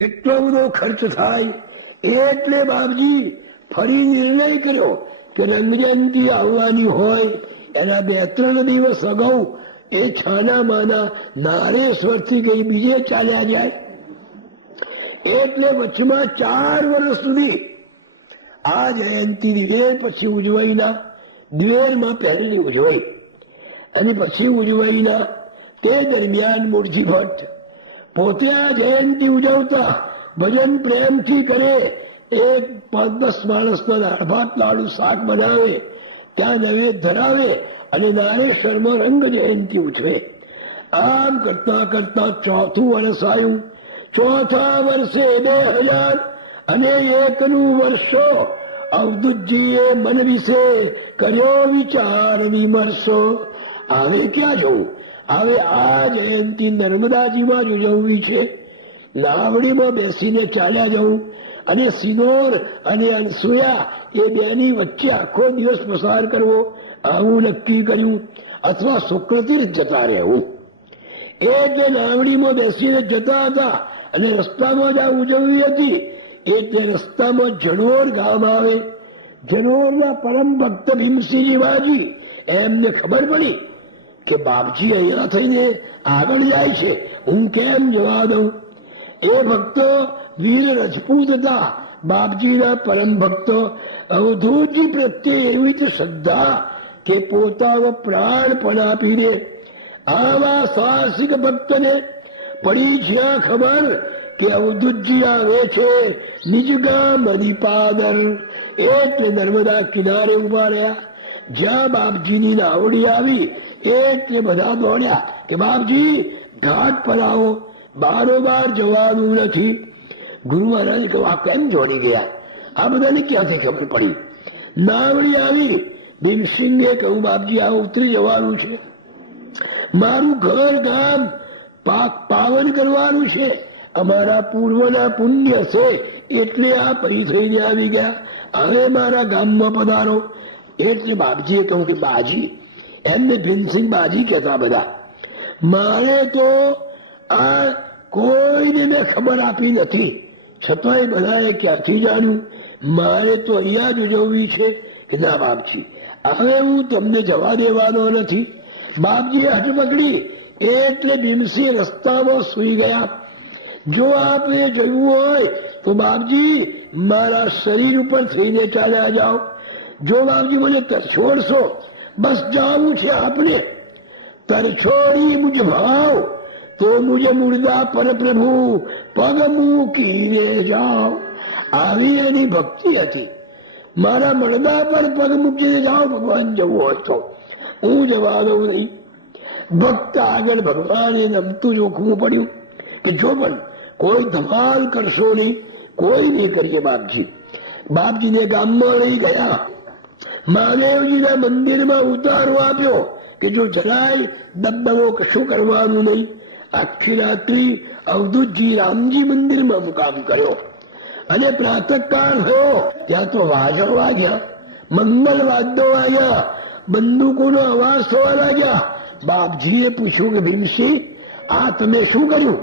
એટલો બધો ખર્ચ થાય એટલે બાપજી ફરી નિર્ણય કર્યો કે રંગજયંતિ આવવાની હોય એના 2-3 દિવસ અગાઉ એ છાના માના નારેશ્વરથી કઈ બીજે ચાલ્યા જાય. એટલે વચમાં 4 વર્ષ સુધી આ જયંતિ દિવેર પછી ઉજવાઈના દિવેરમાં પહેલી ઉજવાઈ અને પછી ઉજવાઈના તે દરમિયાન મૂળજી ભટ્ટ પોતે આ જયંતિ ઉજવતા ભજન પ્રેમથી કરે. એક 5-10 માણસનો દાળ ભાત લાડુ શાક બનાવે, ત્યાં નૈવેદ્ય ધરાવે અને નારેશ્વરમાં રંગ જયંતિ ઉજવે. આમ કરતા કરતા 4થું વર્ષ આવ્યું. 4થા વર્ષે 2001નું વર્ષો અવધૂતજીએ મન વિશે કર્યો વિચાર વિમર્શો. હવે ક્યાં જવું? હવે આ જયંતિ નર્મદાજીમાં જ ઉજવવી છે. નાવડીમાં બેસીને ચાલ્યા જવું અને સિનોર અને અનસુયા એ બેની વચ્ચે આખો દિવસ પસાર કરવો, આવું નક્કી કર્યું. અથવા શુક્લતીર્થ જતા રહેવું. એ જે નાવડીમાં બેસીને જતા હતા અને રસ્તામાં જ આ ઉજવવી હતી. એટલે રસ્તામાં જનોર ગામ આવે. જનોરના પરમ ભક્ત ભીમસિંહજી બાજી એમને ખબર પડી કે બાપજી અહીંયા થઈને આગળ જાય છે, હું કેમ જવા દઉં? એ ભક્તો વીર રજપૂત હતા, બાપજીના પરમ ભક્તો. અવધૂતજી પ્રત્યે એવી જ શ્રદ્ધા કે પોતાનો પ્રાણ પણ આપી દે. આવા સાહસિક ભક્તને પડી જ્યાં ખબર કે અવધૂતજી આવે છે નિજ ગામ હરિપાદર, એટલે નર્મદા કિનારે ઉભા રહ્યા. જ્યાં બાપજીની નાવડી આવી એટલે બધા દોડ્યા કે બાપજી ઘાટ પર આવો, બારોબાર જવાનું નથી. ગુરુ મહારાજ કહ્યું આ કેમ જોડી ગયા? આ બધાને ક્યાંથી ખબર પડી? નાવડી આવી. ભીમસિંહે કહ્યું બાપજી આ ઉતરી જવાનું છે, મારું ઘર ગામ પાવન કરવાનું છે, અમારા પૂર્વના પુણ્ય છે એટલે આ પરી થઈને આવી ગયા, હવે મારા ગામમાં પધારો. એટલે બાપજીએ કહ્યું કે બાજી, એમને ભીમસિંહ બાજી કહેતા બધા. મારે તો આ કોઈને મેં ખબર આપી નથી, છતાંય બધાએ ક્યાંથી જાણ્યું? મારે તો અહીંયા જ ઉજવવી છે. કે ના બાપજી, હવે હું તમને જવા દેવાનો નથી. બાપજીએ હઠ પકડી એટલે ભીમસિંહ રસ્તામાં સૂઈ ગયા. જો આપને જોયું હોય તો બાપજી મારા શરીર ઉપર થઈને ચાલ્યા જાઓ. જો બાપજી મને તરછોડશો, બસ જાવું છે આપને, તરછોડી મુझ ભાવ તો મુझे મુર્દા પર પ્રભુ પગ મૂકીને જાઓ. આવી એની ભક્તિ હતી. મારા મળદા પર પગ મૂકીને જાઓ ભગવાન જવું હોય તો, હું જવા દઉં નહીં. ભક્ત આગળ ભગવાને નમતું જોખવું પડ્યું કે જો પણ કોઈ ધમાલ કરશો નહીં, કોઈ નહીં કરીએ. બાપજીને ગામમાં લઈ ગયા. મહાદેવજીના મંદિરમાં ઉતારો આપ્યો કે જો જરાય દબદબો કશું કરવાનું નહીં. આખી રાત્રિ અવધૂતજી રામજી મંદિરમાં મુકામ કર્યો અને પ્રાતઃકાળ થયો ત્યાં તો વાજો વાગ્યા, મંગલ વાદ્યો વાગ્યા, બંદૂકોનો અવાજ થવા લાગ્યા. બાપજીએ પૂછ્યું કે ભીમસિંહ આ તમે શું કર્યું?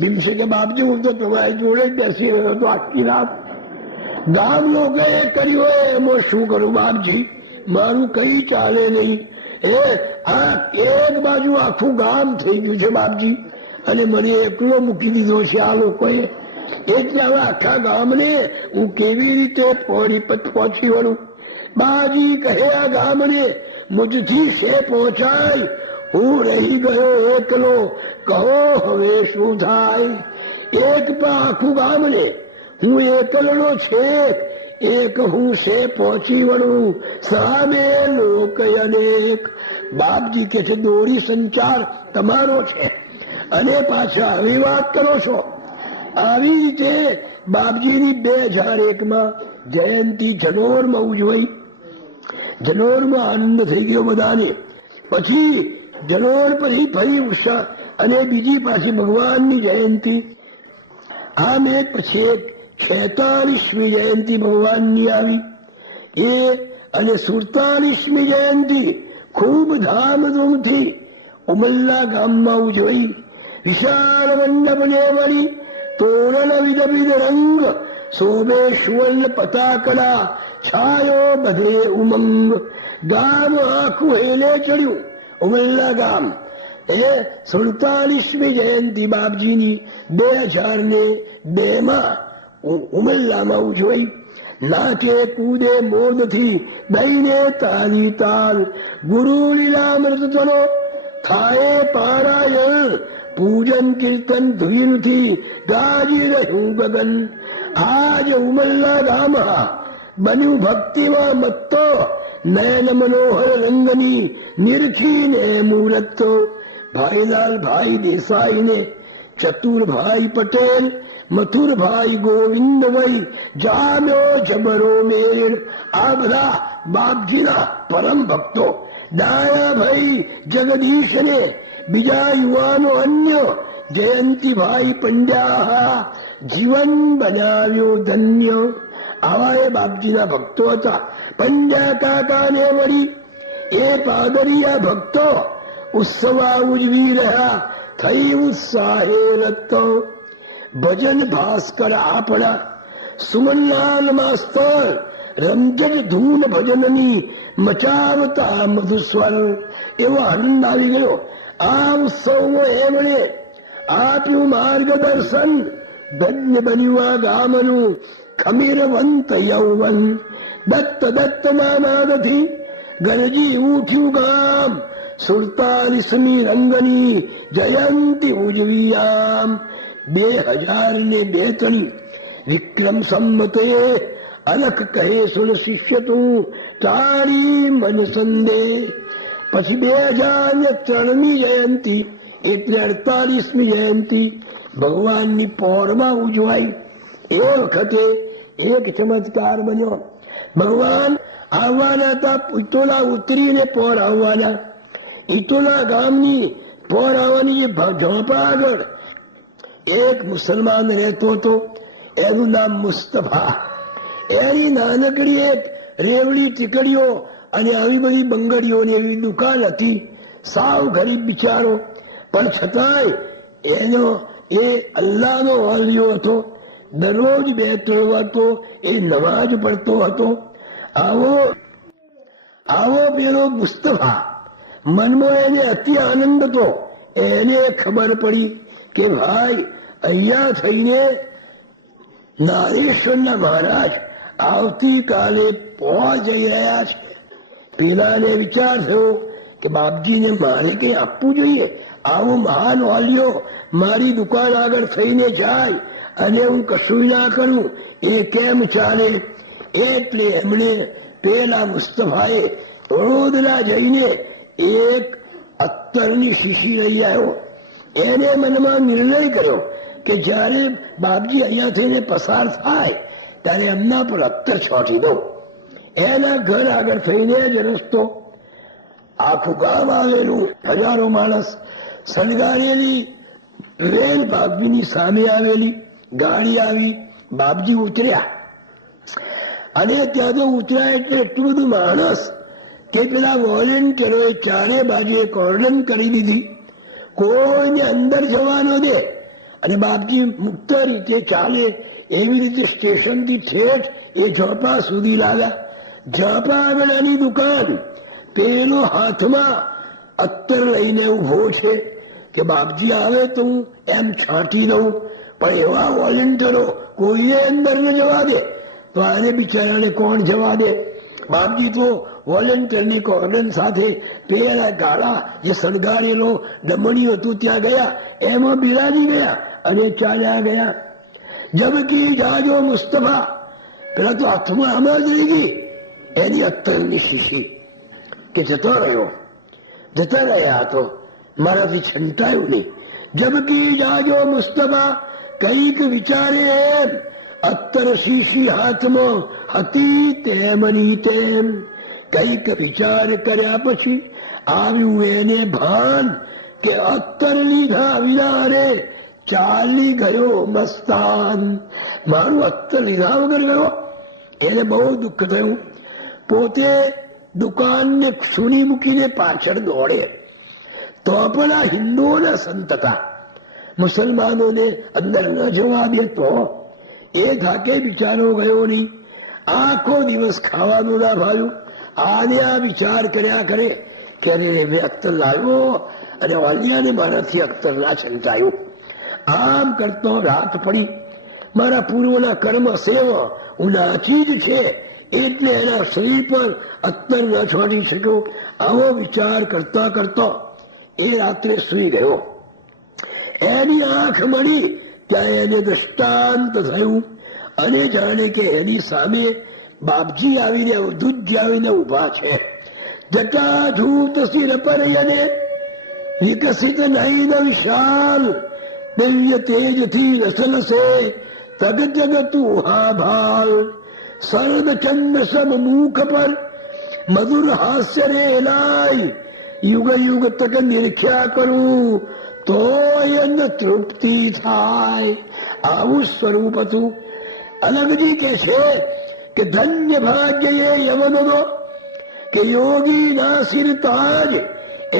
ભીમસિંહ કે બાપજી હું તો તમારી જોડે જ બેસી રહ્યો હતો આખી રાત. ગામ લોકોએ કર્યું હોય એમાં શું કરું બાપજી? મારું કઈ ચાલે નહીં. આ એક બાજુ આખું ગામ થઈ ગયું છે બાપજી, અને મને એકલો મૂકી દીધો છે આ લોકોએ. એટલે હવે આખા ગામને હું કેવી રીતે પહોંચી વળું? બાજી કહે આ ગામને મુજથી શે પહોંચાય, હું રહી ગયો એકલો, કહો હવે શું થાય? એક પણ આખું ગામને હું એકલો છે, એક હું શે પહોંચી વળું, સામે લોક અનેક. બાપજી કે છે દોરી સંચાર તમારો છે અને પાછા આવી વાત કરો છો. આવી રીતે બાપજીની 2001માં જયંતિ જનોરમાં ઉજવાઈ. જનોરમાં આનંદ થઈ ગયો બધાને. પછી જનોર પછી ફરી ઉત્સાહ અને બીજી પાછી ભગવાનની જયંતિ. આમ એક પછી 46મી જયંતિ ભગવાનની આવી. એ અને 47મી જયંતિ ખૂબ ધામધૂમથી ઉમલ્લા ગામમાં ઉજવાઈ. વિશાળ મંડપને વળી તોરણ વિધ રંગ શોભે સુવર્ણ પતાકડા છાયો બધે ઉમંગ. ગામ આખું હેલે ચડ્યું. ઉમલ્લા ગામ એ 47મી જયંતિ બાપજીની 2002 માં ઉમલ્લામાં ઉજવાઈ. નાચે કૂદે મોદથી દઈને તાલી તાલ. ગુરુ લીલામૃત ચલો થાય પારાયણ. પૂજન કીર્તન ધૂનથી ગાજી રહ્યું ગગન. આજ ઉમલ્લા ગામ બન્યું ભક્તિમાં મત્તો. નયન મનોહર રંગની નિરખીને મૂરતો. ભાઈલાલ ભાઈ દેસાઈને, ચતુરભાઈ પટેલ, મથુરભાઈ ગોવિંદભાઈ, જામ્યો જબરો મેળ. આ બધા બાપજીના પરમ ભક્તો. ડાયાભાઈ જગદીશને બીજા યુવાનો અન્ય જયંતિભાઈ પંડ્યા જીવન બનાવ્યું ધન્ય. આવા એ બાપજીના ભક્તો હતા. પંડ્યા કાકાને વળી એ પાદરિયા ભક્તો ઉત્સવા ઉજવી રહ્યા. થઈ ઉત્સાહે રતો. ભજન ભાસ્કર આપણા સુમનલાલ માસ્તર રમજજ ધૂન ભજનની મચાવતા મધુસ્વર. એવો આનંદ આવી ગયો. આ ઉત્સવમાં એમણે આપ્યું માર્ગદર્શન. ધન્ય બન્યું આ ગામનું ખમીરવંત યૌવન. દત્ત દત્ત નાનાદથી ગરજી ઉઠ્યું ગામ. 47મી રંગની જયંતિ ઉજવી આમ. 2002 વિક્રમ સંમતે અલખ કહે સુન શિષ્ય તું તારી મન સંદેહ. પછી 2003ની જયંતિ એટલે 48મી જયંતિ ભગવાનની પોરમાં ઉજવાઈ. એ વખતે એક ચમત્કાર બન્યો. ભગવાન આવવાના હતા. ઇટોલા ઉતરીને પોર આવવાના. ઇટોલા ગામની પોર આવવાની જે ઝોપા આગળ એક મુસલમાન રહેતો હતો. એનું નામ મુસ્તફા. એની નાનકડી એક રેવડી ટીકડીઓ અને આવી બધી બંગડીઓની એવી દુકાન હતી. સાવ ગરીબ બિચારો, પણ છતાંય એનો એ અલ્લાહનો વાલિયો હતો. દરરોજ 2-3 વાર તો એ નમાજ પડતો હતો. આવો પેલો મુસ્તફા. મનમાં એને અતિ આનંદ હતો. એને ખબર પડી કે ભાઈ અહીંયા થઈને નારેશ્વરના મહારાજ આવતીકાલે પહોંચ જઈ રહ્યા છે. પેલાને વિચાર થયો કે બાપજીને મારે કઈ આપવું જોઈએ. આવો મહાન વાલિયો મારી દુકાન આગળ થઈને જાય અને હું કશું ના કરું, એ કેમ ચાલે? એટલે એમણે પેલા મુસ્તફાએ વડોદરા જઈને એક અત્તરની શીશી લઈ આવ્યો. એને મનમાં નિર્ણય કર્યો કે જયારે બાપજી અહીંયા થઈને પસાર થાય ત્યારે એમના પર અત્તર છોટી દો. એના ઘર આગળ થઈને જ રસ્તો. આખું ગામ આવેલું, હજારો માણસ. સળગારેલી રેલ બાપજીની સામે આવેલી. ગાડી આવી, બાપજી ઉતર્યા. અને ત્યાં તો ઉતર્યા એટલે એટલું બધું માણસ કે પેલા વોલેન્ટિયરોએ ચારે બાજુએ કોર્ડન કરી દીધી. કોઈને અંદર જવા ન દે. અને બાપજી મુક્ત રીતે ચાલે એવી રીતે સ્ટેશનથી ઠેઠ એ ઝોપા સુધી લાવ્યા. ઝોપા આગળની દુકાન. પેલો હાથમાં અત્તર લઈને ઉભો છે કે બાપજી આવે તો હું એમ છાંટી દઉં. પણ એવા વોલેન્ટિયરો કોઈએ અંદર ન જવા દે. તો આને બિચારાને કોણ જવા દે? બાપજી તો વોલેન્ટિયરની કોર્ડન સાથે પેલા ગાળા જે સળગારેલો ડમણિયું હતું ત્યાં ગયા. એમાં બિરાજી ગયા અને ચાલ્યા ગયા. જબકી જાજો મુસ્તફા. પેલા તો હાથમાં આમાં જ રહી ગઈ એની અત્તરની શીશી કે જતો રહ્યો. જતા રહ્યા તો મારાથી છંટાયું નહીં. જબકી જાજો મુસ્તફા કઈક વિચારે એમ. અત્તર શીશી હાથમાં હતી તેમની તેમ. કઈક વિચાર કર્યા પછી આવ્યું એને ભાન કે અત્તર લીધા વિના રે ચાલી ગયો મસ્તાન. મારું અત્તર લીધા વગર ગયો. એને બહુ દુઃખ થયું. પોતે દુકાનને છૂની મૂકીને પાછળ દોડે. તો પણ આ હિન્દુઓના સંત હતા. મુસલમાનોને અંદર ન જવા દે તો એ થાકે બિચારો ગયો નહીં. આખો દિવસ ખાવાનું ના ભાવ્યું. આને આ વિચાર કર્યા કરે કે મેં અખ્તર લાવ્યો અને વાલિયાને મારાથી અખ્તર ના છંટાયું. આમ કરતો રાત પડી. મારા પૂર્વના કર્મ સેવ હું નાચી જ છે એટલે એના શરીર પર અત્તર ન છોડી શક્યો. આવો વિચાર કરતા કરતા એ રાત્રે સુઈ ગયો. એની આંખ મળી ત્યાં એને દ્રષ્ટાંત થયું અને જાણે કે એની સામે બાપજી આવીને દૂધ આવીને ઉભા છે. જટાજૂત શિર પર એને વિકસિત નયન વિશાલ દિવ્ય તેજથી રસલસે તગ જગતું હા ભાલ. શરદ ચંદ્ર સબ મુખ પર મધુર હાસ્ય રે લાય. યુગ યુગ તક નિરખ્યા કરું તો એને તૃપ્તિ થાય. આવું સ્વરૂપ હતું. અલગજી કે છે કે ધન્ય ભાગ્ય એ યવનનો કે યોગી ના સિર તાજ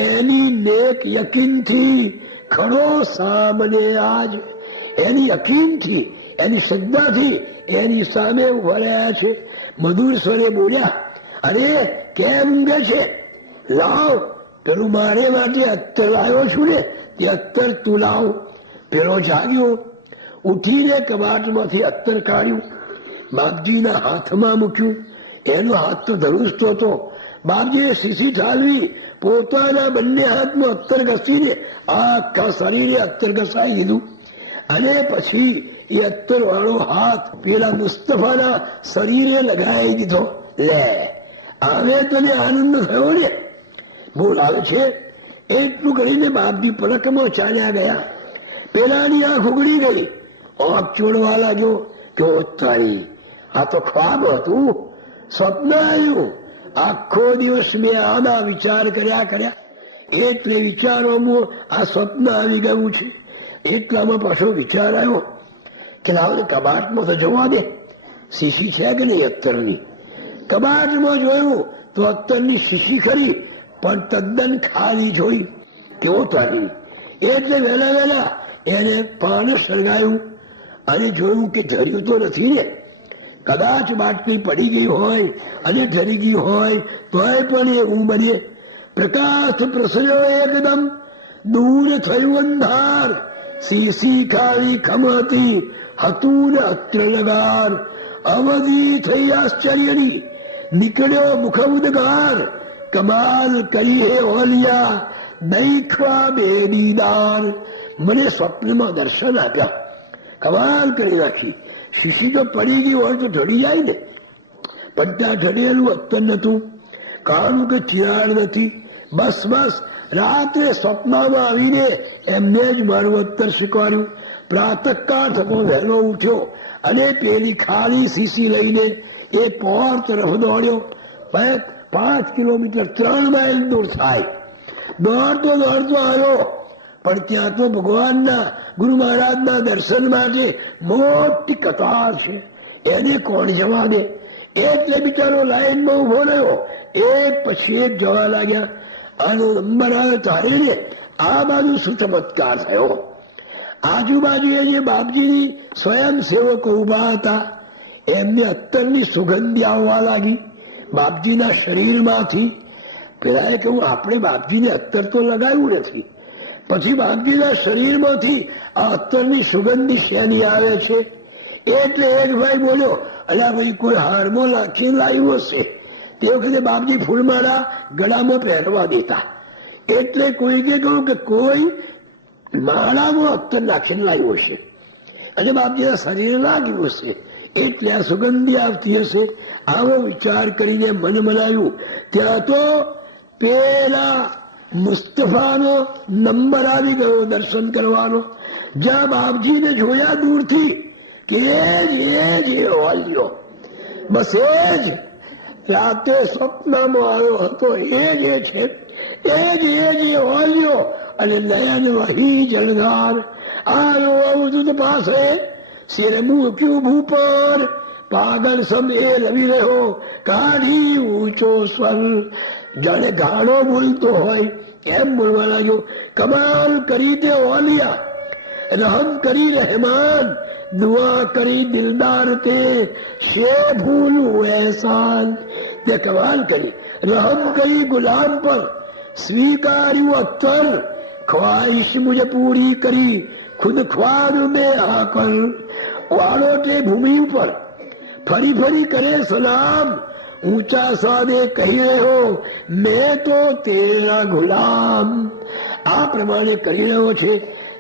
એની નેક યકીનથી ખડો સામને આજ. એની યકીનથી એની શ્રદ્ધાથી એની સામે ઉભા રહ્યા છે. મધુર સ્વરે બોલ્યા, અરે કેમ કે છે લાવ પેલું મારે માટે અત્તર લાવ્યો છું ને તે અત્તર તું લાવ. પેલો જાગ્યો, ઉઠીને કબાટમાંથી અત્તર કાઢ્યું, બાપજીના હાથમાં મૂક્યું. એનો હાથ તો ધરુસતો હતો. બાપજીએ શીશી ઠાલવી પોતાના બંને હાથમાં અત્તર ઘસીને આખા શરીરે અત્તર ઘસાઈ દીધું અને પછી એ અત્તર વાળો હાથ પેલા મુસ્તફાના શરીરે લગાવી દીધો. લે હવે તને આનંદ થયો ને? બોલાવે છે. એટલું કરીને બાપજી પલકમાં ચાલ્યા ગયા. પેલાની આંખ ઉગડી ગઈ. આંખ ચોડવા લાગ્યો કે તારી આ તો ખ્વાબ હતું, સ્વપ્ન આવ્યું. આખો દિવસ મેં આના વિચાર કર્યા એટલે વિચારોમાં આ સ્વપ્ન આવી ગયું છે. એટલામાં પાછો વિચાર આવ્યો કે લાવને કબાટમાં તો જવા દે, શીશી છે કે નહીં અત્તરની. કબાટમાં જોયું તો અત્તરની શીશી ખરી પણ તદ્દન ખાલી જોઈ. કેવો તારી એટલે વહેલા એને પાન સળગાયું અને જોયું કે ધર્યું તો નથી ને. કદાચ બાટલી પડી ગઈ હોય અને ધરી ગઈ હોય તોય પણ એવું બને. પ્રકાશ પ્રસર્યો એકદમ, દૂર થયું અંધાર. શીશી ખાલી ખમતી હતું ને અત્ર લગાર. અવધિ થઈ આશ્ચર્યની, નીકળ્યો મુખ ઉદગાર. કમાલ કરી હે ઓલિયા દૈખવા બે દીદાર. મને સ્વપ્નમાં દર્શન આપ્યા, કમાલ કરી નાખી. શીશી તો પડી ગઈ હોય તો ઢળી જાય ને, પણ ત્યાં ઢળેલું અત્તર નતું, કાળું કે ચિરાડ નથી. બસ રાત્રે સ્વપ્નમાં આવીને એમને જ મારું અત્તર શીખવાડ્યું. પ્રાતઃકાળ થતો વહેલો ઉઠ્યો અને પેલી ખાલી શીશી લઈને એ પોર તરફ દોડ્યો. 5 કિલોમીટર 3 માઇલ દૂર થાય. દોડતો આવ્યો પણ ત્યાં તો ભગવાનના ગુરુ મહારાજના દર્શન માટે મોટી કતાર છે. એને કોણ જવા દે? એટલે બિચારો લાઈનમાં ઉભો રહ્યો. એક પછી એક જવા લાગ્યા. આનો નંબર આવે તારે ને આ બાજુ શું ચમત્કાર થયો. આજુબાજુએ જે બાપજીની સ્વયંસેવકો ઉભા હતા એમને અત્તરની સુગંધી આવવા લાગી બાપજીના શરીરમાંથી. પેલા એ કહ્યું આપણે બાપજીને અત્તર તો લગાવ્યું નથી. પછી બાપજીના શરીરમાંથી આ અત્તરની સુગંધી શેની આવે છે? એટલે એક ભાઈ બોલ્યો, અલ્યા ભાઈ કોઈ હારમાં નાખીને લાવ્યો હશે. તે વખતે બાપજી ફૂલમાળા ગળામાં પહેરવા દેતા. એટલે કોઈને કહ્યું કે કોઈ માળામાં અત્તર નાખીને લાવ્યો હશે અને બાપજીના શરીરે લાગ્યું હશે એટલે આ સુગંધી આવતી હશે. આવો વિચાર કરીને મન મનાયું. ત્યાં તો પેલા મુસ્તફાનો નંબર આવી ગયો દર્શન કરવાનો. જ્યાં બાપજીને જોયા દૂરથી કે એ જ વાલ્યો, બસ એ જ રાતે સ્વપ્નમાં આવ્યો હતો. એ છે એ જ વાલ્યો અને નયન વહી જળધાર. આયો અવધૂત પાસે શિર મૂક્યું ભૂપર. પાગલ સમ એ રવિ રહ્યો કાઢી ઊંચો સ્વર. જાણે ગાળો બોલતો હોય એમ બોલવા લાગ્યો. કમાલ કરી તે ઓલિયા रहम करी रहमान, दुआ करी दिलदार ते, शे भूलू एहसान। તે કમાલ કરી, રહમ કરી ગુલામ પર, સ્વીકાર્યું અત્તર, ખ્વાહિશ મુજે પૂરી કરી, ખુદ ખ્વાદ में आकर। વાળો તે ભૂમિ ઉપર ફરી ફરી કરે સલામ, ઊંચા સાદે કહી રહ્યો મેં તો તેરા ગુલામ। આ પ્રમાણે કરી રહ્યો છે।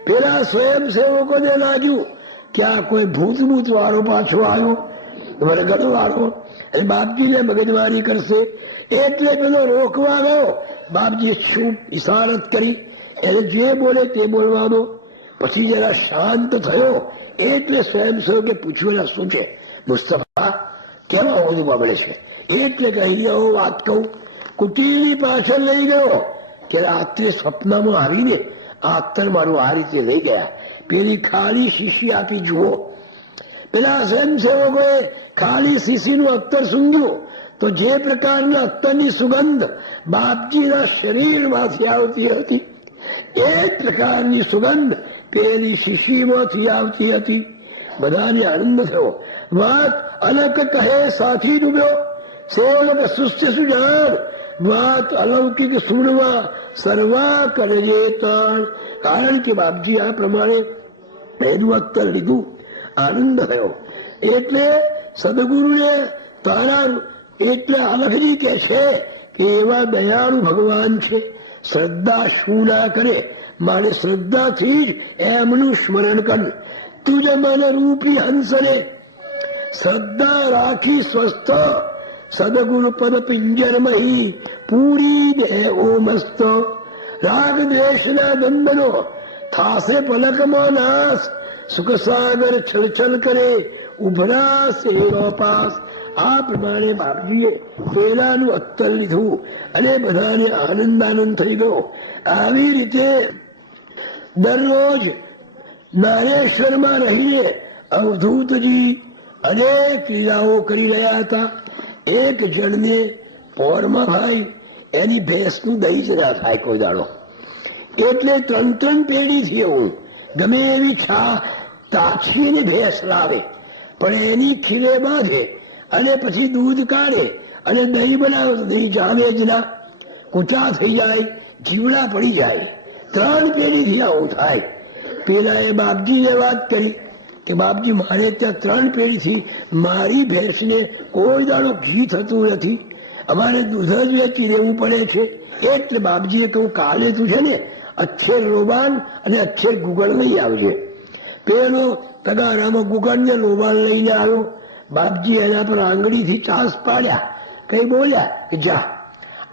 પેલા સ્વયંસેવકોને લાગ્યું કે આ કોઈ ભૂત વાળો પાછો આવ્યો, વરગડ વાળો, અને બાપજીને મગજમારી કરશે, એટલે પેલો રોકવા ગયો। બાપજી શું ઇશારત કરી, એને જે બોલે તે બોલવા દો। પછી જરા શાંત થયો, એટલે સ્વયંસેવકે પૂછ્યું શું છે મુસ્તફા, કેમ આવું બબડે છે? એટલે કહી આવો વાત કહું। કુટીરની પાછળ લઈ ગયો કે રાત્રે સ્વપ્નમાં આવીને આ અત્તર મારું આ રીતે લઈ ગયા, પેલી ખાલી શીશી આપી જુઓ। પેલા સ્વયંસેવકોએ ખાલી શીશીનું અત્તર સૂંઘ્યું તો જે પ્રકારના અત્તરની સુગંધ બાપજીના શરીરમાંથી આવતી હતી, એ પ્રકારની સુગંધ પેલી શીશીમાંથી આવતી હતી। બધાને આનંદ થયો। વાત અલક કહે સાથી ડૂબ્યો, સેવક સુસ્ત સુજાણ, વાત અલૌકિક સુણવા સર્વા કરજે તણ। કારણ કે બાપજી આ પ્રમાણે પહેલું અત્તર લીધું, આનંદ થયો। એટલે સદગુરુને તારા, એટલે અલખજી કે છે કે એવા દયાળુ ભગવાન છે, શ્રદ્ધા શું ના કરે, મારે શ્રદ્ધાથી જ એમનું સ્મરણ કર। તુજ મન રૂપી હંસને શ્રદ્ધા રાખી સ્વસ્થ, સદગુરુ પદ પિંજરમહી પૂરી દે ઓ મસ્ત। રાગ દ્વેષના દંડનો થાશે પલકમાં નાશ, સુખ સાગર છલછલ કરે ઉભરા સેનો પાસ। આ પ્રમાણે બાપજીએ પેલાનું અત્તર લીધું અને બધાને આનંદ થઈ ગયો। આવી રીતે દરરોજ નારેશ્વરમાં રહીને અવધૂતજી અનેક લીલાઓ કરી રહ્યા હતા। એક જણને પોરમાં ભાઈ એની ભેંસનું દહીં જ ના થાય કોઈ દાડો, એટલે 3 પેઢીથી હું ગમે એવી તાછીને ભેંસ લાવે, પણ એની ખીલે બાંધે અને પછી દૂધ કાઢે અને દહીં બનાવે, દહીં જામે જ ના, કૂચા થઈ જાય, જીવડા પડી જાય। 3 પેઢીથી આવું થાય। પેલા એ બાપજીને વાત કરી કે બાપજી મારે ત્યાં 3 પેઢીથી મારી ભેંસને કોઈ દાડો ઘી થતું નથી, અમારે દૂધ જ વેચી દેવું પડે છે। એટલે બાપજીએ કહ્યું કાલે તું છે ને અક્ષર લોબાન અને અક્ષર ગુગળ લઈ આવજે। પેલો તગારામાં ગુગળ ને લોબાન લઈને આવ્યો। બાપજી એના પર આંગળીથી ચાસ પાડ્યા, કઈ બોલ્યા કે જા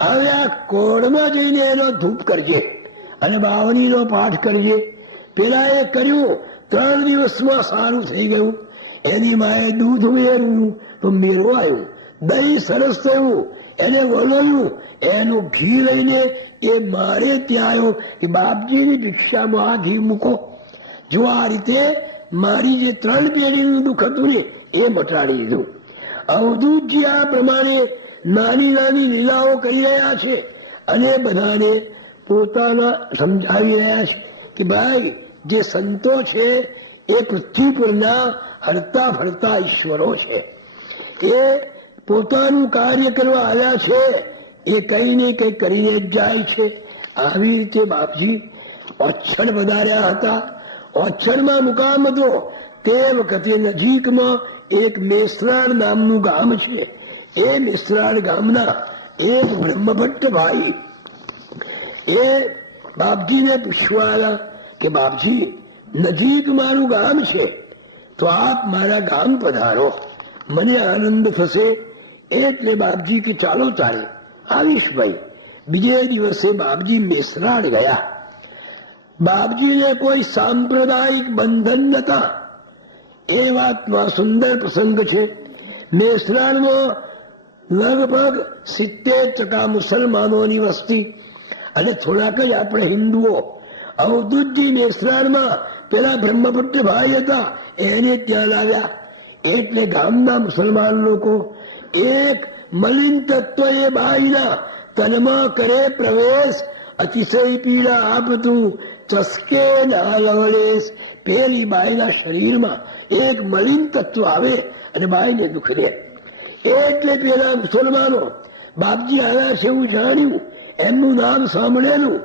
હવે આ કોળમાં જઈને એનો ધૂપ કરજે અને બાવણીનો પાઠ કરજે। પેલા એ કર્યું, 3 દિવસમાં સારું થઈ ગયું। એની માએ દૂધ ઉમેર્યું તો મેળો આવ્યું, દહીં સરસ થયું, એને વલોયું, એનું ઘી લઈને એ મારે ત્યાં આવ્યો કે બાપજીની ભિક્ષામાં આ ઘી મૂકો। જો આ રીતે મારી જે 3 પેઢીનું દુઃખ હતું ને એ મટાડી દીધું। અવધૂતજી આ પ્રમાણે નાની નાની લીલાઓ કરી રહ્યા છે અને બધાને પોતાના સમજાવી રહ્યા છે કે ભાઈ જે સંતો છે એ પૃથ્વી પરના હરતા ફરતા ઈશ્વરો છે, એ પોતાનું કાર્ય કરવા આવ્યા છે, એ કઈ ને કઈ કરીને જ જાય છે। આવી રીતે બાપજી ઓચ્છળ વધાર્યા હતા। ઓચ્છળમાં મુકામ હતો તે વખતે નજીકમાં એક મેસરાળ નામનું ગામ છે। એ મેસરાળ ગામના એક બ્રહ્મભટ્ટ ભાઈ એ બાપજીને પૂછવા આવ્યા કે બાપજી નજીક મારું ગામ છે તો આપ મારા ગામ પધારો, મને આનંદ થશે। એટલે બાપજી કે ચાલો તારે આવીશ ભાઈ। બીજે દિવસે બાપજી મેસરાળ ગયા। બાપજીને કોઈ સાંપ્રદાયિક બંધન નતા, એ વાતમાં સુંદર પ્રસંગ છે। મેસરાળમાં લગભગ 70% મુસલમાનોની વસ્તી અને થોડાક જ આપણે હિન્દુઓ। અવધૂતજી મેસરાળમાં પેલા બ્રહ્મભટ્ટ ભાઈ હતા એને ત્યાં લાવ્યા, એટલે ગામના મુસલમાન લોકો એક મલિન તત્વ એ ભાઈના તનમાં કરે પ્રવેશ, અતિશય પીડા આપતું ચસકે ના લવડેશ। પેલી બાઈના શરીરમાં એક મલિન તત્વ આવે અને બાઈને દુઃખ દે. એટલે પેલા મુસલમાનો બાપજી આવ્યા છે એવું જાણ્યું, એમનું નામ સાંભળેલું,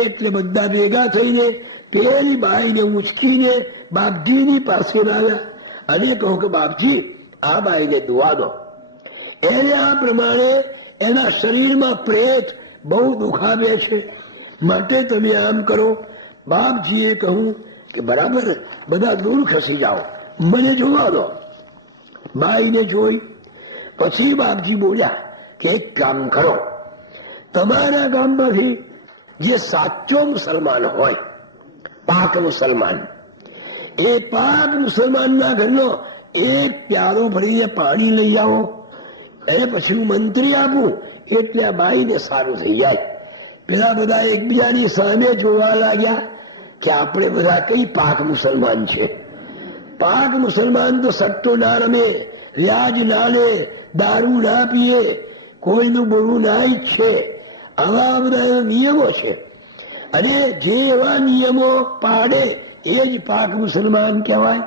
એટલે બધા ભેગા થઈને પેલી બાઈને ઉચકીને બાપજીની પાસે લાવ્યા અને કહો કે બાપજી આ બાઈને દુઆ દો. એને આ પ્રમાણે એના શરીરમાં પ્રેત બહુ દુખાવે છે, માટે તમે આમ કરો. બાપજીએ કહ્યું કે બરાબર, બધા દૂર ખસી જાઓ, મને જોવા દો. બાઈને જોઈ પછી બાપજી બોલ્યા કે એક કામ કરો, તમારા ગામમાંથી જે સાચો મુસલમાન હોય, પાક મુસલમાન, એ પાક મુસલમાનના ઘરનો એક પ્યારો ભરીને પાણી લઈ આવો. એ પછી હું મંત્રી આપું એટલે આ બાઈને સારું થઈ જાય. પેલા બધા એકબીજાની સામે જોવા લાગ્યા કે આપણે બધા કઈ પાક મુસલમાન છે. પાક મુસલમાન તો સટ્ટો ના રમે, વ્યાજ ના લે, દારૂ ના પીએ, કોઈનું બોલું ના ઈચ્છે. આવા બધા નિયમો છે અને જે એવા નિયમો પાડે એ જ પાક મુસલમાન કહેવાય.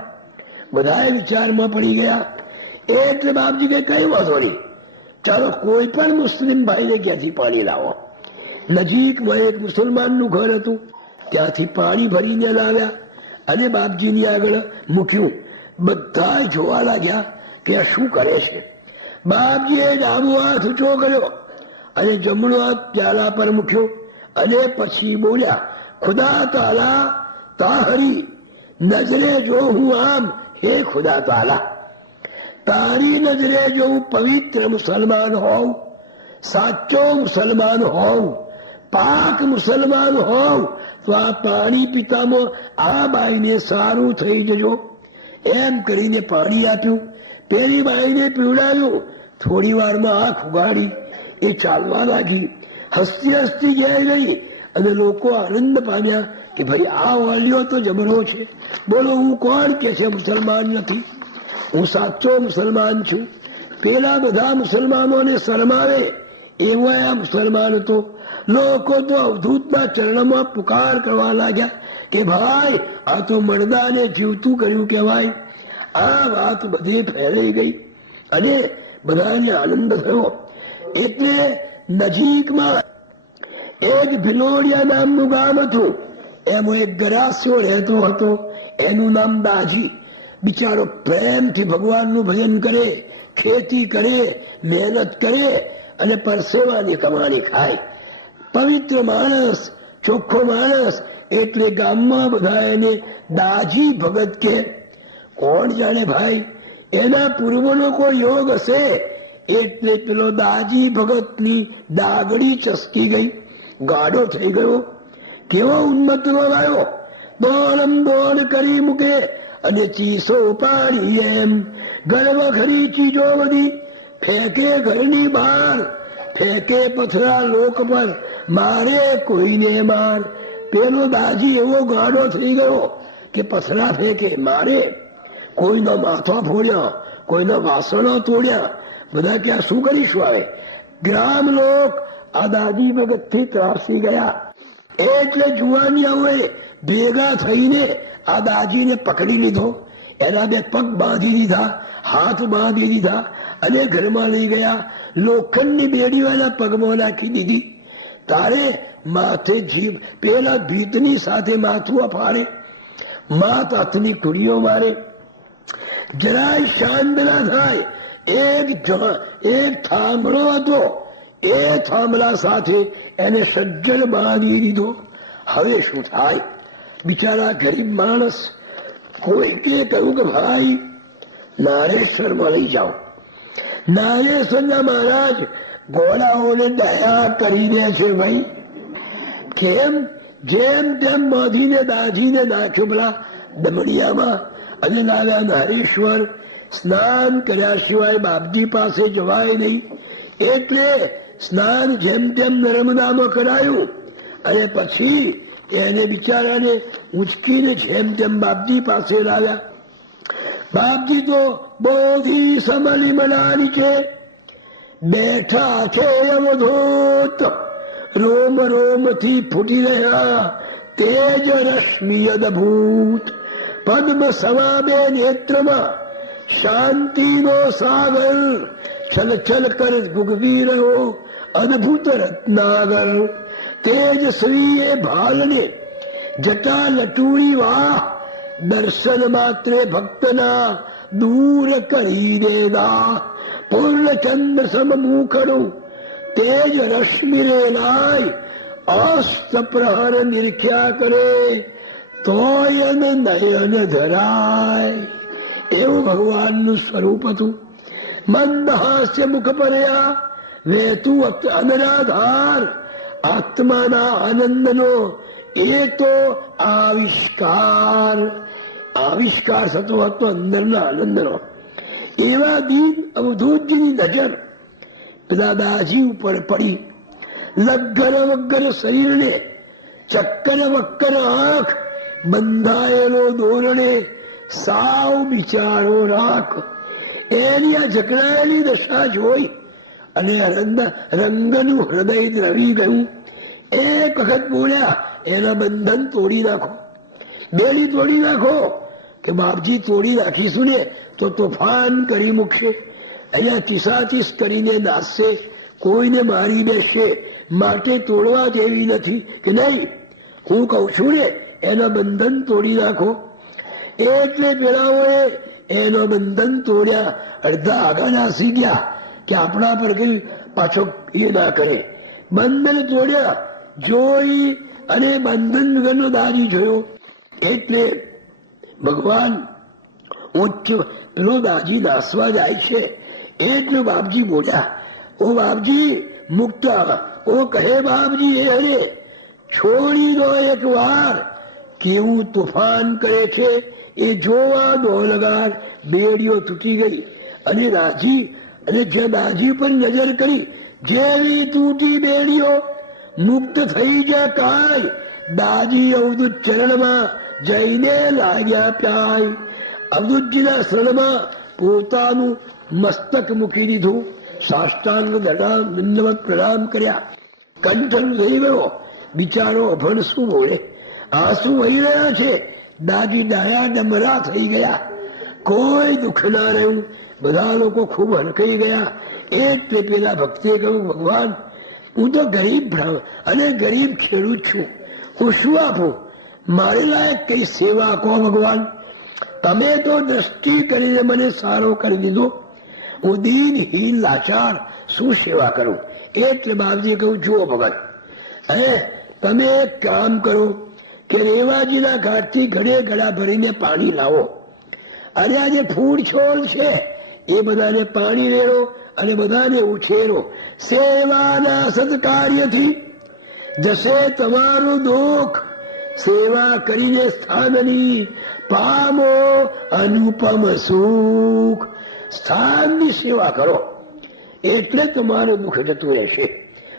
બધા વિચારમાં પડી ગયા. એટલે બાપજી કે કઈ વાંધો નહીં, ચાલો કોઈ પણ મુસ્લિમ ભાઈને ક્યાંથી પાણી લાવો. નજીકમાં એક મુસલમાનનું ઘર હતું, ત્યાંથી પાણી ભરીને લાવ્યા અને બાપજીની આગળ મૂક્યું. બધા જોવા લાગ્યા કે આ શું કરે છે. બાપજીએ ડાબો હાથ ઊંચો કર્યો અને જમણો હાથ પ્યાલા પર મૂક્યો અને પછી બોલ્યા, ખુદા તાલા તાહરી નજરે જો હું આમ, હે ખુદા તાલા, તારી નજરે જો હું પવિત્ર મુસલમાન હોઉં, સાચો મુસલમાન હોઉં, પાક મુસલમાન હોઉં, તો આ પાણી પીતામાં આ બાઈને સારું થઈ જજો. એમ કરીને પાણી આપ્યું. પેલી બાઈને પીવડાવ્યું. થોડી વારમાં આંખ ઉગાડી એ ચાલવા લાગી. હસતી હસતી ગયા ગઈ અને લોકો આનંદ પામ્યા કે ભાઈ આ વાલીઓ તો જબરો છે. બોલો, હું કોણ કે છે મુસલમાન નથી, હું સાચો મુસલમાન છું. પેલા બધા મુસલમાનોને શરમાવે એવો આ મુસલમાન હતો. લોકો તો અવધૂતના ચરણમાં પુકાર કરવા લાગ્યા કે ભાઈ આ તો મર્દાને જીવતું કર્યું કહેવાય. આ વાત બધે ફેલાઈ ગઈ અને બધાને આનંદ થયો. એટલે નજીકમાં એક ભિલોડિયા નામનું ગામ હતું. એમાં એક ગરાસ્યો રહેતો હતો, એનું નામ દાજી. બિચારો પ્રેમથી ભગવાનનું ભજન કરે, ખેતી કરે, મહેનત કરે અને પરસેવાની કમાણી ખાય. પવિત્ર માણસ, ચોખ્ખો માણસ. એટલે ગામમાં બધા એને દાજી ભગત કે. કોણ જાણે ભાઈ, એના પૂર્વનો કોઈ યોગ હશે એટલે પેલો દાજી ભગતની દાગડી ચસકી ગઈ, ગાડો થઈ ગયો. કેવો ઉન્નત નો લાયો, દોડમ દોડ કરી મૂકે અને ચીસો પાડી એમ. ગર્વ ખરી ચીજો બધી ફેંકે ઘરની બહાર, ફેંકે પથરા લોક પર, મારે કોઈને માર. પેલો દાજી એવો ગાડો થઈ ગયો કે પથરા ફેંકે, મારે. કોઈનો માથો ફોડ્યા, કોઈના વાસણો તોડ્યા. બધા ક્યાં શું કરીશું આવે. ગ્રામ લોક આ દાદી ભગત થી ત્રાસી ગયા. એટલે જુવાનિયાઓએ ભેગા થઈને આ દાજીને પકડી લીધો. એના બે પગ બાંધી દીધા, હાથ બાંધી દીધા અને ઘરમાં લઈ ગયા. લોખંડની બેડીઓ એના પગમાં નાખી દીધી. તારે માથે જીભ પેલા ભીતની સાથે માથું અફાડે, માથ હાથની કુડીઓ મારે. જરાય શાંત ના થાય. એક થાંભલો હતો, એ થાંભલા સાથે એને સજ્જડ બાંધી દીધો. હવે શું થાય? બિચારા ગરીબ માણસ. કોઈકે કહ્યું કે ભાઈ નારેશ્વરમાં લઈ જાઓ. નારેશ્વરના મહારાજ ઘોડાઓને દયા કરી દે છે ભાઈ. કેમ? જેમ તેમ બાંધીને દાજીને નાખ્યો પેલા દમડિયામાં અને લાવ્યા નારેશ્વર. સ્નાન કર્યા સિવાય બાપજી પાસે જવાય નહીં. એટલે સ્નાન જેમ તેમ નર્મદામાં કરાયું અને પછી એને બિચારાને ઉંચકીને જેમ તેમ બાપજી પાસે લાવ્યા. બાપજી તો બોધી સમલી મનાની છે, બેઠા છે અવધૂત. રોમ રોમ થી ફૂટી રહ્યા તેજ રશ્મિ અદભૂત. પદ્મ સમાબે નેત્રમાં શાંતિનો સાગર છલછલ કર ભૂગવી રહ્યો અદભુત રત્નાગર. તેજસ્વી એ ભાલને જટા લટુડી વાહ, દર્શન માત્રે ભક્તના દૂર કરી દેદા. પૂર્ણચંદ્ર સમ મુખડું તેજ રશ્મિ રે લાય, અસ્ત પ્રહર નિરખ્યા કરે તોયન નયન ધરાય. એવું ભગવાનનું સ્વરૂપ હતું. મંદ હાસ્ય મુખ પર્યા વેતું અનરાધાર. આત્માના આનંદનો એ તો આવિષ્કાર. આવિષ્કાર થતો હતો અંદરના આનંદનો. એવા દીન અવધૂતજીની નજર પેલા દાજી ઉપર પડી. લગ્ગર વગ્ગર શરીરને, ચક્કર વક્કર આંખ, બંધાયેલો દોરણે સાવ બિચારો રાખ. એની આ જકડાયેલી દશા જોઈ અને રંગનું હૃદય દ્રવી ગયું. એક વખત બોલ્યા, એના બંધન તોડી નાખો, બેડી તોડી નાખો. કે બાપજી તોડી રાખીશું ને તો તોફાન કરી મૂકશે, અહીંયા ચીસાચીસ કરીને નાચશે, કોઈને મારી બેસશે, માટે તોડવા જેવી નથી. કે નહીં, હું કઉ છું ને એના બંધન તોડી નાખો. એટલે પેલાઓએ એનો બંધન તોડ્યા. અડધા આગળ નાસી ગયા કે આપણા પર કઈ પાછો એ ના કરે. બંધન તોડ્યા. જોઈ અને બંધન વગરનો દાજી જોયો. એટલે ભગવાન ઉચ્ચ પેલો દાજી નાસવા જાય છે. એટલે બાપજી બોલ્યા, ઓ બાપજી મુક્ત. ઓ કહે બાપજી એ હરે છોડી દો એક વાર, કેવું તોફાન કરે છે એ જોવા દો લગાડ. બેડીઓ તૂટી ગઈ અને રાજી અને જે દાજી પર નજર કરી, જેવી તૂટી બેડીઓ મુક્ત થઈ જાય કાય. દાજી અવધૂત ચરણમાં જઈને લાગ્યા પ્યાય. અવધૂતજીના શરણમાં પોતાનું મસ્તક મૂકી દીધું. સાષ્ટાંગ દંડવત પ્રણામ કર્યા. કંઠન થઈ ગયો. બિચારો અભણ શું બોલે, આંસુ વહી રહ્યા છે. દાજી ડાયા ડમરા થઈ ગયા. કોઈ દુઃખ ના રહ્યું. બધા લોકો ખૂબ હરકાઈ ગયા. એટલે પેલા ભક્તે કહ્યું, ભગવાન હું તો ગરીબ અને ગરીબ ખેડૂત છું, હું શું આપું? મારે લાયક કઈ સેવા કહો ભગવાન. તમે તો દ્રષ્ટિ કરીને મને સારો કરી દીધો. હું દીનહીન લાચાર શું સેવા કરું? એટલે બાપજીએ કહ્યું, જુઓ ભગવાન, હે તમે એક કામ કરો કે રેવાજીના ઘાટથી ઘડે ઘડા ભરીને પાણી લાવો. અને આ જે ફૂડ છોડ છે એ બધાને પાણી રેડો અને બધાને ઉછેરો. સેવાના સત્કાર્યથી જશે તમારું દુઃખ. સેવા કરીને સ્થાનની પામો અનુપમ સુખ. સ્થાનની સેવા કરો એટલે તમારું દુઃખ જતું રહેશે.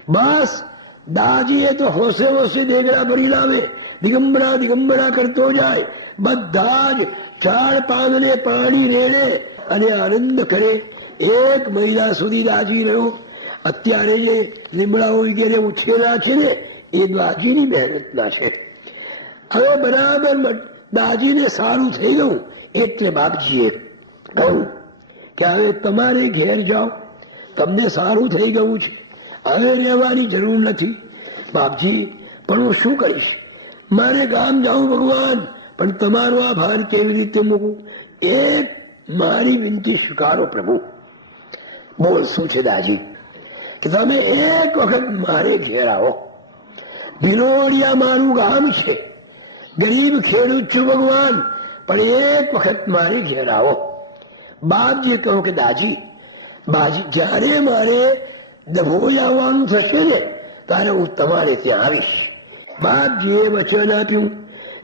બસ દાજીએ તો હોશે હોશે દેગડા ભરી લાવે, દિગંબરા દિગંબરા કરતો જાય. બધા જ ઝાડ પાનને પાણી રેડે અને આનંદ કરે. એક મહિના સુધી દાજી રહ્યો. અત્યારે જે લીમડાઓ વગેરે ઉછેરા છે ને એ દાજીની મહેનતના છે. હવે બરાબર દાજીને સારું થઈ ગયું. એટલે બાપજીએ કહ્યું કે હવે તમારે ઘેર જાઓ, તમને સારું થઈ ગયું છે, હવે રહેવાની જરૂર નથી. બાપજી પણ હું શું કરીશ? મારે ગામ જાઉં ભગવાન, પણ તમારો આ ભાર કેવી રીતે મૂકું? એક મારી વિનંતી સ્વીકારો પ્રભુ. બોલ શું છે દાજી? કે તમે એક વખત મારે ઘેર આવો. ભિલોડિયા મારું ગામ છે, ગરીબ ખેડૂત છું ભગવાન, પણ એક વખત મારે ઘેર આવો. બાપજી કહો કે દાજી જયારે મારે ડભોઈ આવવાનું થશે ને ત્યારે હું તમારે ત્યાં આવીશ. બાપજીએ વચન આપ્યું,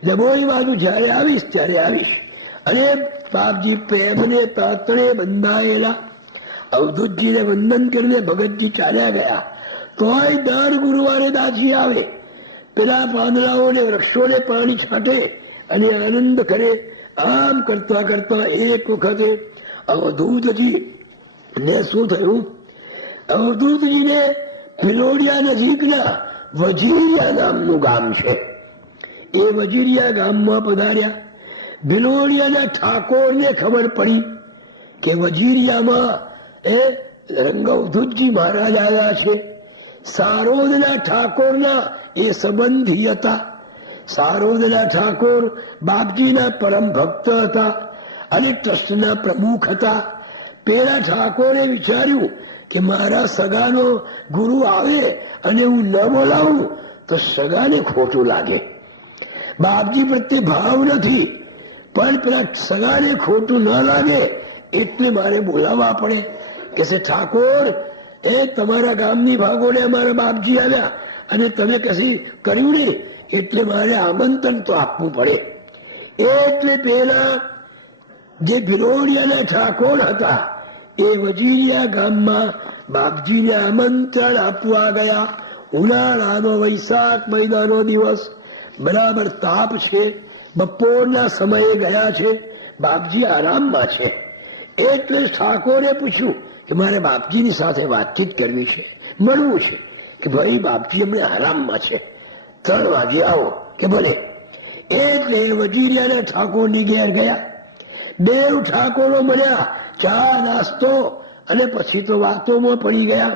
ડભોઈ બાજુ જયારે આવીશ ત્યારે આવીશ. અને બાપજી પ્રેમને પાત્રે બંધાયેલા. અવધૂતજીને વંદન કરીને ભગતજી ચાલ્યા ગયા. તોય દર ગુરુવારે દાજી આવે. પેલા પાંદડાઓને વૃક્ષોને પાણી છાંટે અને આનંદ કરે. આમ કરતા કરતા એક વખતે અવધૂતજી ને શું થયું? અવધૂતજીને ભિલોડિયા નજીકના વજીરિયા નામનું ગામ છે. એ વજીરિયા ગામમાં પધાર્યા. ભિલોડિયાના ઠાકોરને ખબર પડી કે વજીરિયામાં રંગવધૂતજી મહારાજ આવ્યા છે. સારોદના ઠાકોરના એ સંબંધી હતા. સારોદના ઠાકોર બાપજીના પરમ ભક્ત હતા અને ટ્રસ્ટના પ્રમુખ હતા. પેલા ઠાકોરે વિચાર્યું કે મારા સગાનો ગુરુ આવે અને હું ન બોલાવું તો સગાને ખોટું લાગે. બાપજી પ્રત્યે ભાવ નથી, પણ પેલા સગાને ખોટું ન લાગે એટલે મારે બોલાવવા પડે. કે છે ઠાકોર, તમારા ગામની ભાગોને અમારા બાપજી આવ્યા અને તમે કશી કર્યું નહીં, એટલે મારે આમંત્રણ તો આપવું પડે. એટલે પેલા જે ભિલોડિયાના ઠાકોર હતા એ વજીરિયા ગામમાં બાપજીને આમંત્રણ આપવા ગયા. ઉનાળાનો વૈશાખ મહિનાનો દિવસ, બરાબર તાપ છે, બપોરના સમયે ગયા છે. બાપજી આરામમાં છે. એટલે ઠાકોરે પૂછ્યું કે મારે બાપજીની સાથે વાતચીત કરવી છે, મળવું છે. કે ભાઈ બાપજી અમને આરામમાં છે, 3 વાગે આવો. કે ભલે. એટલે વજીરિયાના ઠાકોરની ઘેર ગયા. 2 ઠાકોરો મળ્યા, ચા નાસ્તો અને પછી તો વાતોમાં પડી ગયા.